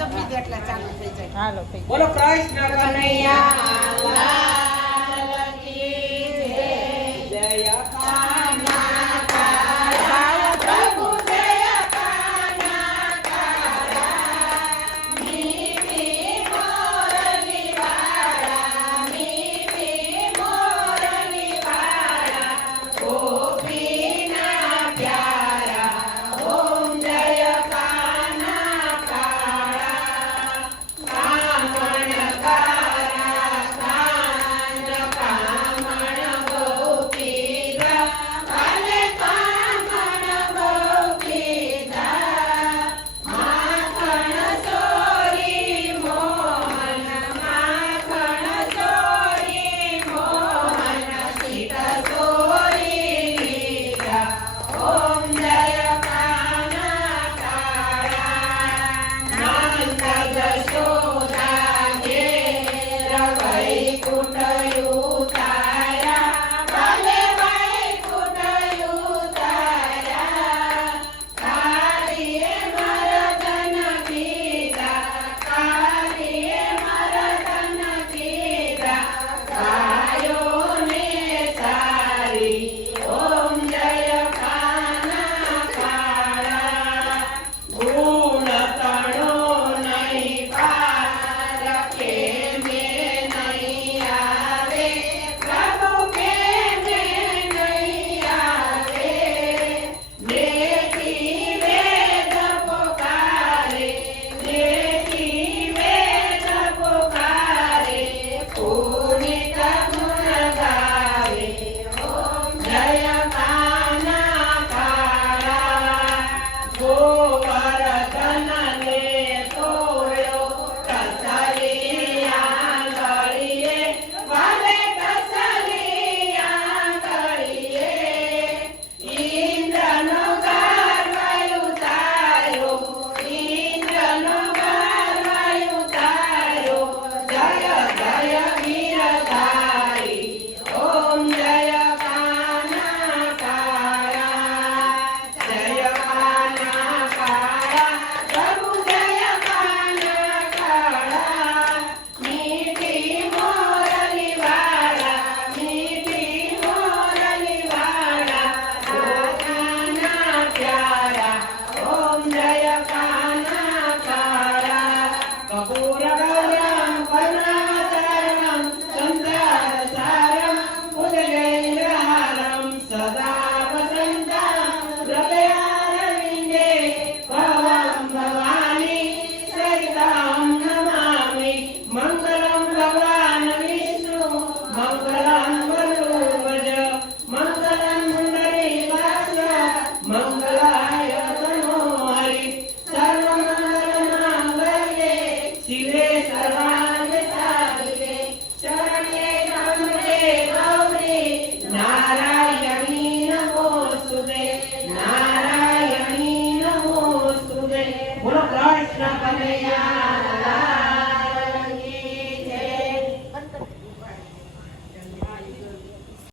દબી દે એટલે ચાલુ થઈ જાય. હાલો થઈ બોલો કૃષ્ણ કનૈયા લાલ કી જય. જય કાના કાળા પ્રભુ જય કાના કાળા મીઠી મોરલી વાળા મીઠી મોરલી વાળા ગોપીના પ્યારા ઓમ જય કાના કાળા કામણ કારા કાંડ કામણ ગોપીદા કાલે કામણ ગોપીદા માખણ ચોરી મોહન માખણ ચોરી મોહન સીત ચોરી લીધા ઓમ જય કાના કાળા નંદ જશોદા ઘેર વૈકુંઠ ઉતાર્યા ભલે વૈકુંઠ ઉતાર્યા કાળીએ મરદન કીધા કાળીએ મરદન કીધા ગાયોને સારી ઓમ જય કાના કાળા ગુણ તણો નહીં પાર કે મેં નહીં આવે પ્રભુ કે મેં નહીં આવે દેખી વેદ પોકારે દેખી વેદ પોકારે પુનિત ગુણ ગાવે ઓમ જય કાના કાળા ગોવર્ધન ને તોળ્યો કસલી આંગળીએ ભલે કસલી આંગળીએ ઇન્દ્રનો ગર્વ ઉતાર્યો ઇન્દ્રનો ગર્વ ઉતાર્યો જય જય વીરધારી ઓમ જય કાના કાળા જય કાના કાળા પ્રભુ જય કાના કાળા મીઠી મોરલી વાળા મીઠી મોરલી વાળા કાના પ્યારા ઓમ જય કાના કાળા કપૂર ગૌરમ કરુણાચરણમ સંસારસારમ ભુજગેન્દ્રહારમ સદા વસંતમ હૃદયારવિંદે ભવં ભવાની સરિતાં નમામિ મંગલં ભગવાન વિષ્ણુ મંગલં ગરુડધ્વજ મંગલં પુંડરીકાક્ષ મંગલાય તનોહરિ સર્વમંગલમાંગલ્યે શિવે સર્વાર્થ સાધિકે શરણ્યે ત્ર્યંબકે ગૌરી નારાયણી નમોસ્તુતે નારાયણી નમોસ્તુતે બોલો કૃષ્ણ કનૈયા